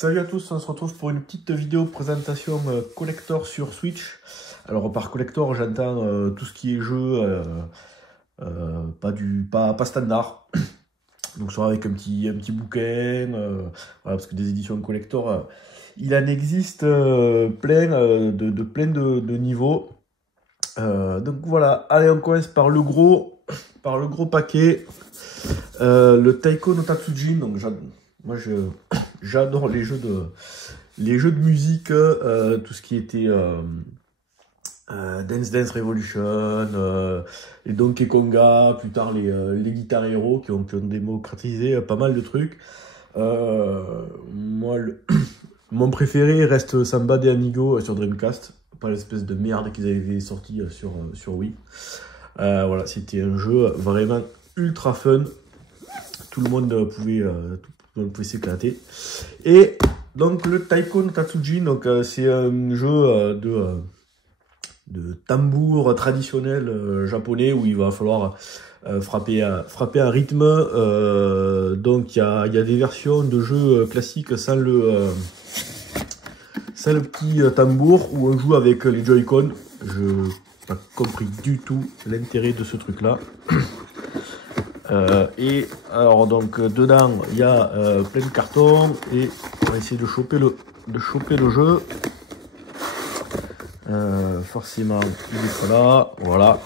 Salut à tous, on se retrouve pour une petite vidéo présentation collector sur Switch. Alors par collector j'entends tout ce qui est jeu pas standard. Donc soit avec un petit bouquin, voilà, parce que des éditions collector, il en existe plein de niveaux. Donc voilà, allez on commence par le gros paquet, le Taiko no Tatsujin. Donc moi j'adore les jeux de musique, tout ce qui était Dance Dance Revolution, les Donkey Konga, plus tard les Guitar Hero qui ont démocratisé pas mal de trucs. Moi, mon préféré reste Samba de Amigo sur Dreamcast, pas l'espèce de merde qu'ils avaient sorti sur Wii. Voilà, c'était un jeu vraiment ultra fun. Tout le monde pouvait s'éclater. Et donc le Taiko no Tatsujin, donc c'est un jeu de tambour traditionnel japonais où il va falloir frapper un rythme. Donc il y a des versions de jeux classiques sans le petit tambour où on joue avec les Joy-Con. Je n'ai pas compris du tout l'intérêt de ce truc là. Et alors donc dedans il y a plein de cartons et on va essayer de choper le jeu. Forcément il est pas là, voilà.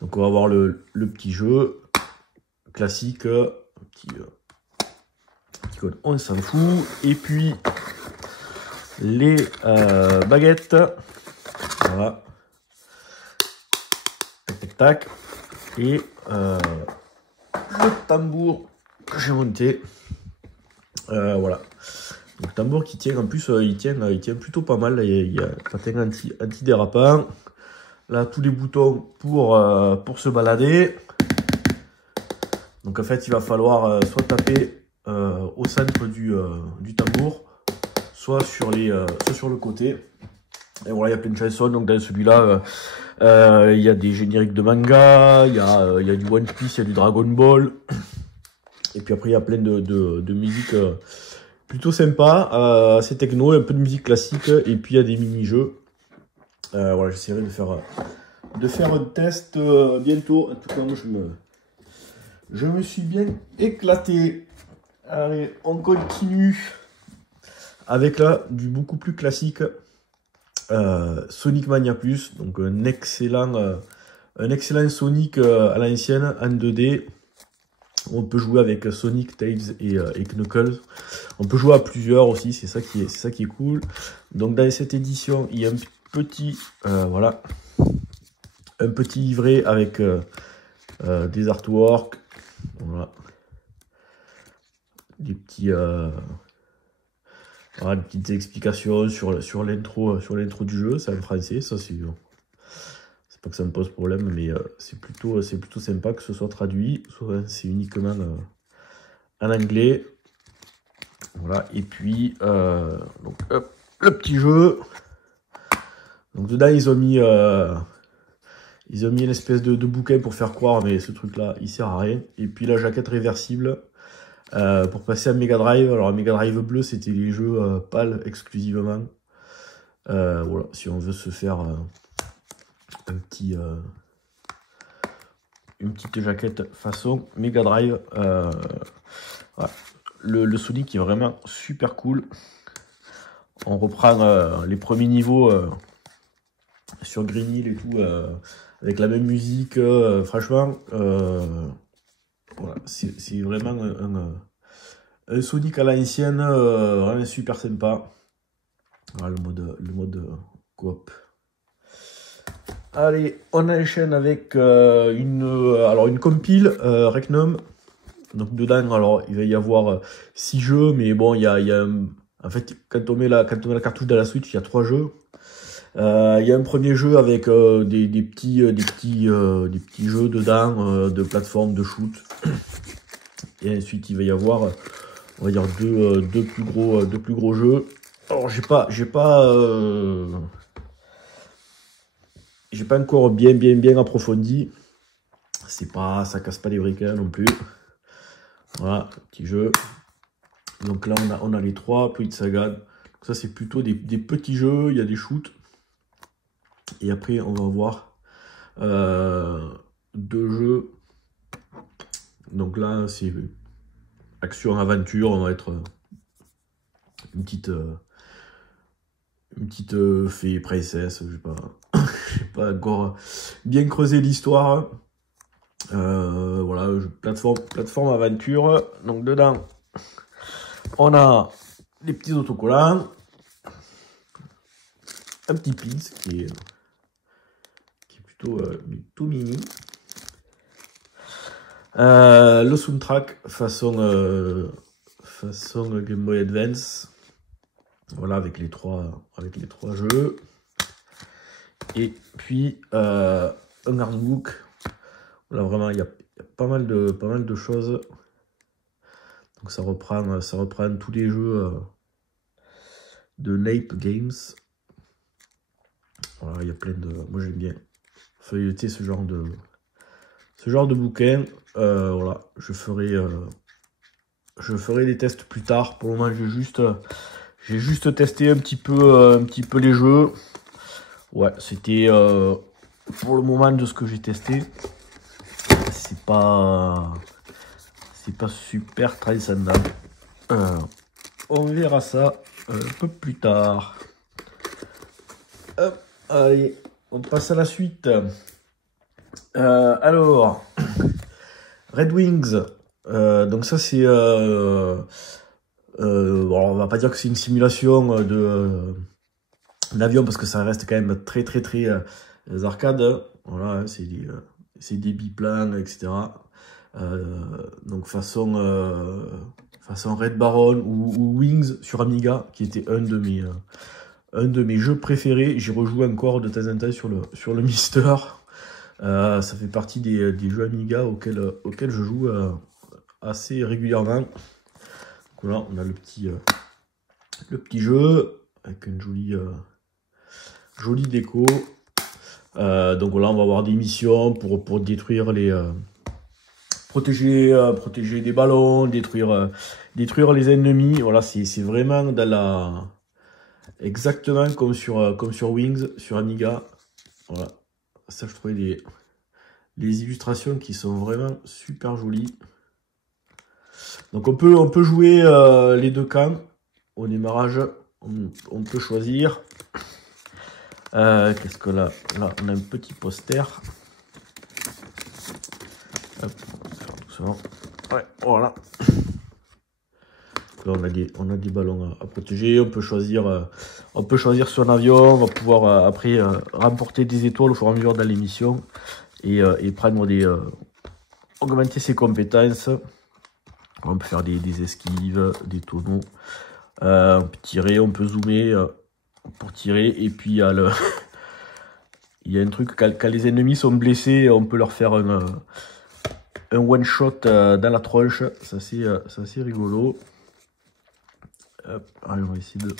Donc on va avoir le petit jeu classique, petit code, on s'en fout. Et puis les baguettes, voilà, tac tac tac. Et le tambour que j'ai monté, voilà. Donc tambour qui tient, en plus il tient plutôt pas mal. Il y a patin anti-dérapant. Là tous les boutons pour se balader. Donc en fait il va falloir soit taper au centre du tambour, soit sur le côté. Et voilà, il y a plein de chansons. Donc dans celui-là il y a des génériques de manga, il y a du One Piece, il y a du Dragon Ball. Et puis après il y a plein de musique plutôt sympa, assez techno, un peu de musique classique. Et puis il y a des mini-jeux. Voilà, j'essaierai de faire un test bientôt. En tout cas moi je me suis bien éclaté. Allez, on continue avec là du beaucoup plus classique. Sonic Mania Plus, donc un excellent Sonic à l'ancienne en 2D. On peut jouer avec Sonic, Tails et Knuckles. On peut jouer à plusieurs aussi, c'est ça qui est cool. Donc dans cette édition, il y a un petit voilà, un petit livret avec des artworks, voilà, des petits voilà, des petites explications sur l'intro du jeu. C'est en français, ça c'est pas que ça me pose problème, mais c'est plutôt sympa que ce soit traduit. Souvent c'est uniquement en anglais. Voilà, et puis donc hop, le petit jeu. Donc dedans ils ont mis une espèce de bouquin pour faire croire, mais ce truc là il sert à rien. Et puis la jaquette réversible pour passer à Mega Drive. Alors à Mega Drive bleu c'était les jeux PAL exclusivement. Voilà, si on veut se faire une petite jaquette façon Mega Drive. Voilà. Le Sonic est vraiment super cool. On reprend les premiers niveaux sur Green Hill et tout, avec la même musique. Franchement, voilà, c'est vraiment un Sonic à l'ancienne, vraiment super sympa. Voilà, le mode coop. Allez, on enchaîne avec une compile Recnum. Donc dedans, alors il va y avoir 6 jeux, mais bon, en fait, quand on met la cartouche dans la Switch, il y a 3 jeux. Il y a un premier jeu avec des petits jeux dedans, de plateforme, de shoot. Et ensuite, il va y avoir, on va dire, deux plus gros jeux. Alors, j'ai pas encore bien approfondi. Ça casse pas les briquets non plus. Voilà, petit jeu. Donc là, on a les 3, Tweed Saga. Donc ça, c'est plutôt des petits jeux. Il y a des shoots. Et après, on va voir 2 jeux. Donc là, c'est action-aventure. On va être une petite fée, princesse. Je sais pas encore bien creuser l'histoire. Voilà, plateforme aventure. Donc dedans, on a les petits autocollants, un petit pins qui est plutôt tout mini. Le soundtrack façon Game Boy Advance. Voilà, avec les trois jeux. Et puis un artbook. Là vraiment, il y a pas mal de choses. Donc ça reprend tous les jeux de Nape Games. Voilà, il y a plein de. Moi j'aime bien feuilleter ce genre de bouquin. Voilà, je ferai des tests plus tard. Pour le moment, j'ai juste testé un petit peu les jeux. Ouais, c'était pour le moment de ce que j'ai testé. C'est pas super transcendant. On verra ça un peu plus tard. Hop, allez, on passe à la suite. Alors, Red Wings. Donc ça c'est bon, on va pas dire que c'est une simulation d'avion parce que ça reste quand même très arcades. Voilà, c'est des biplans, etc. Donc façon Red Baron ou Wings sur Amiga, qui était un de mes jeux préférés. J'y rejoue encore de temps en temps sur le Mister. Ça fait partie des jeux Amiga auxquels je joue assez régulièrement. Donc voilà, on a le petit jeu avec une jolie déco. Donc voilà, on va avoir des missions pour détruire les protéger des ballons, détruire les ennemis. Voilà, c'est vraiment dans exactement comme sur Wings, sur Amiga. Voilà, ça je trouvais les illustrations qui sont vraiment super jolies. Donc on peut jouer les deux camps au démarrage. On peut choisir. Qu'est-ce que là on a un petit poster. Hop, doucement. Ouais, voilà. Là, on a des ballons à protéger. On peut choisir son avion. On va pouvoir après remporter des étoiles au fur et à mesure dans l'émission et prendre augmenter ses compétences. On peut faire des esquives, des tonneaux. On peut tirer, on peut zoomer pour tirer. Et puis il y a il y a un truc quand les ennemis sont blessés, on peut leur faire un one shot dans la tronche. Ça c'est rigolo. Hop, allez, on va essayer de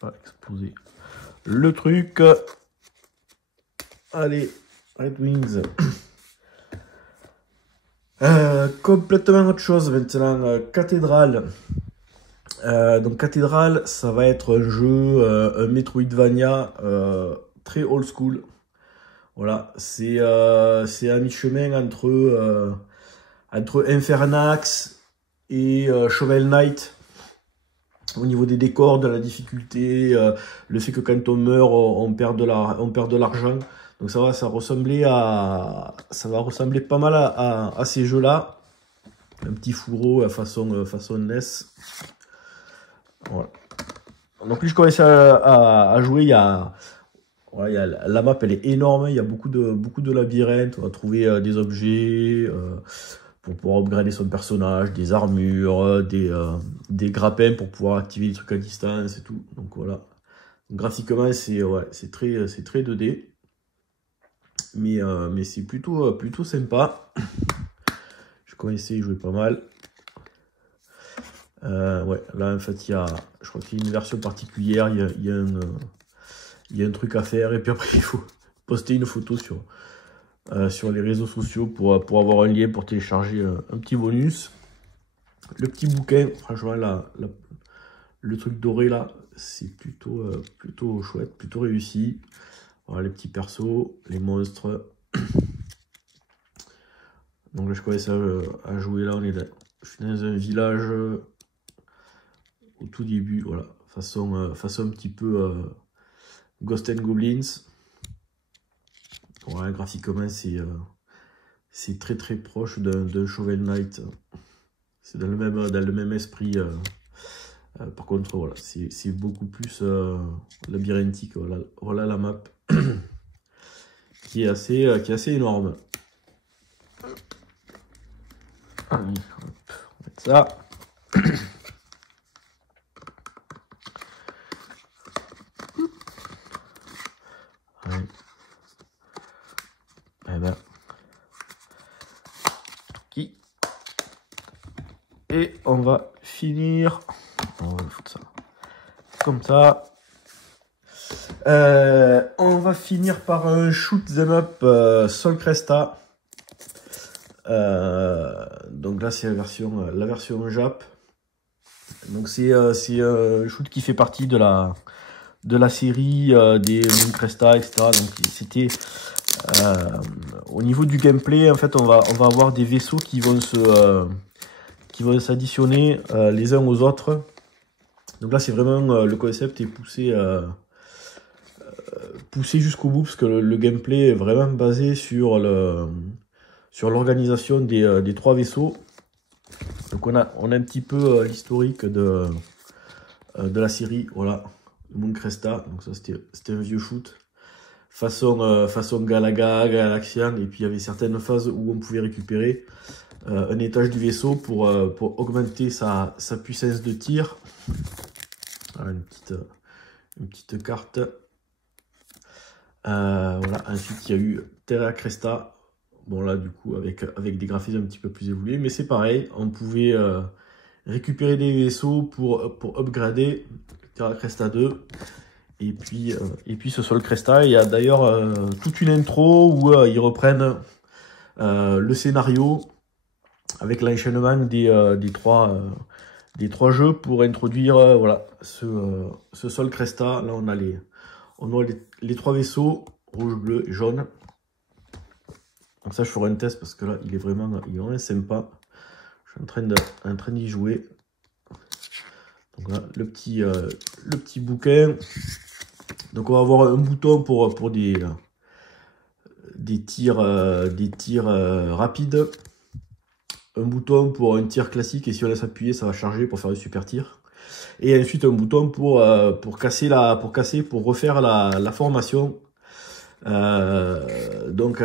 pas exploser le truc. Allez, Red Wings. Complètement autre chose maintenant. Cathédrale. Donc Cathédrale, ça va être un jeu, un Metroidvania très old school. Voilà, c'est à mi-chemin entre Infernax et Shovel Knight. Au niveau des décors, de la difficulté, le fait que quand on meurt, on perd de l'argent. Donc ça va ressembler pas mal à ces jeux-là. Un petit fourreau façon NES. Voilà. Donc lui, je commençais à jouer. La map, elle est énorme. Il y a beaucoup de labyrinthes. On va trouver des objets pour pouvoir upgrader son personnage, des armures, des grappins pour pouvoir activer des trucs à distance et tout. Donc voilà. Donc, graphiquement, c'est très 2D. Mais c'est plutôt sympa. Je connaissais, y jouer pas mal. Ouais, là en fait je crois qu'il y a une version particulière, il y a un truc à faire et puis après il faut poster une photo sur les réseaux sociaux pour avoir un lien pour télécharger un petit bonus. Le petit bouquin, franchement la Le truc doré là, c'est plutôt chouette, plutôt réussi. Voilà les petits persos, les monstres. Donc là je commence à jouer là, je suis dans un village au tout début, voilà, façon un petit peu Ghost and Goblins. Voilà, graphiquement c'est très proche d'un Shovel Knight. C'est dans le même esprit. Par contre, voilà, c'est beaucoup plus labyrinthique. Voilà la map qui est assez énorme. Allez, hop, on va mettre ça. Ouais. Eh ben, et on va finir. On va foutre ça comme ça. On va finir par un shoot them up Sol Cresta. Donc là c'est la version Jap. Donc c'est un shoot qui fait partie de la série des Moon Cresta, etc. Donc c'était au niveau du gameplay, en fait on va avoir des vaisseaux qui vont s'additionner les uns aux autres. Donc là c'est vraiment le concept est poussé jusqu'au bout, parce que le gameplay est vraiment basé sur l'organisation des 3 vaisseaux. Donc on a un petit peu l'historique de la série, voilà, Moon Cresta. Donc ça c'était un vieux shoot façon Galaga, Galaxian, et puis il y avait certaines phases où on pouvait récupérer un étage du vaisseau pour augmenter sa puissance de tir. Voilà, une petite carte. Voilà. Ensuite il y a eu Terra Cresta. Bon là du coup avec des graphismes un petit peu plus évolués, mais c'est pareil, on pouvait récupérer des vaisseaux pour upgrader Terra Cresta 2. Et puis ce Sol Cresta, il y a d'ailleurs toute une intro où ils reprennent le scénario avec l'enchaînement des trois jeux pour introduire voilà ce Sol Cresta. Là on a les 3 vaisseaux, rouge, bleu et jaune. Donc ça je ferai un test parce que là il est vraiment sympa. Je suis en train d'y jouer. Donc là le petit bouquin. Donc on va avoir un bouton pour des tirs rapides, un bouton pour un tir classique, et si on laisse appuyer ça va charger pour faire le super tir, et ensuite un bouton pour refaire la formation. Donc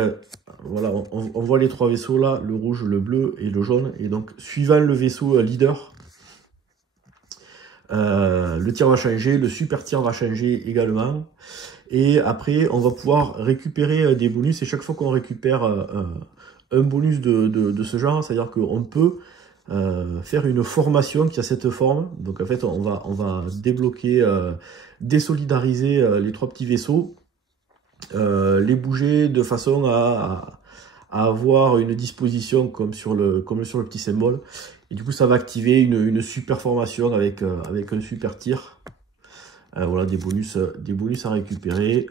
voilà, on voit les 3 vaisseaux là, le rouge, le bleu et le jaune, et donc suivant le vaisseau leader, le tir va changer, le super tir va changer également, et après on va pouvoir récupérer des bonus, et chaque fois qu'on récupère un bonus de ce genre, c'est à dire qu'on peut faire une formation qui a cette forme. Donc en fait on va débloquer, désolidariser les 3 petits vaisseaux, les bouger de façon à avoir une disposition comme sur le petit symbole, et du coup ça va activer une super formation avec un super tir. Voilà, des bonus à récupérer,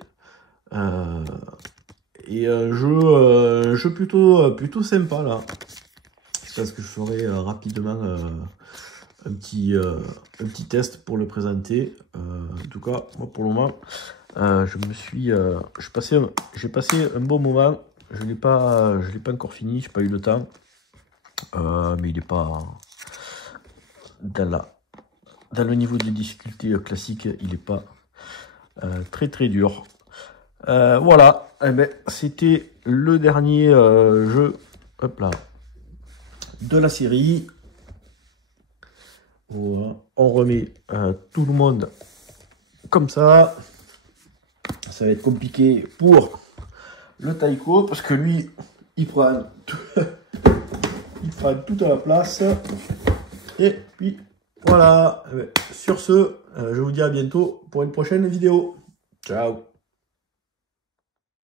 et un jeu plutôt sympa là. Je pense que je ferai rapidement un petit test pour le présenter. En tout cas moi pour le moment j'ai passé un bon moment. Je l'ai pas encore fini, j'ai pas eu le temps, mais il n'est pas dans le niveau de difficulté classique, il n'est pas très dur. Voilà, eh ben, c'était le dernier jeu, hop là, de la série. Voilà. On remet tout le monde comme ça. Ça va être compliqué pour le Taiko parce que lui il prend toute la place. Et puis voilà, sur ce je vous dis à bientôt pour une prochaine vidéo. Ciao.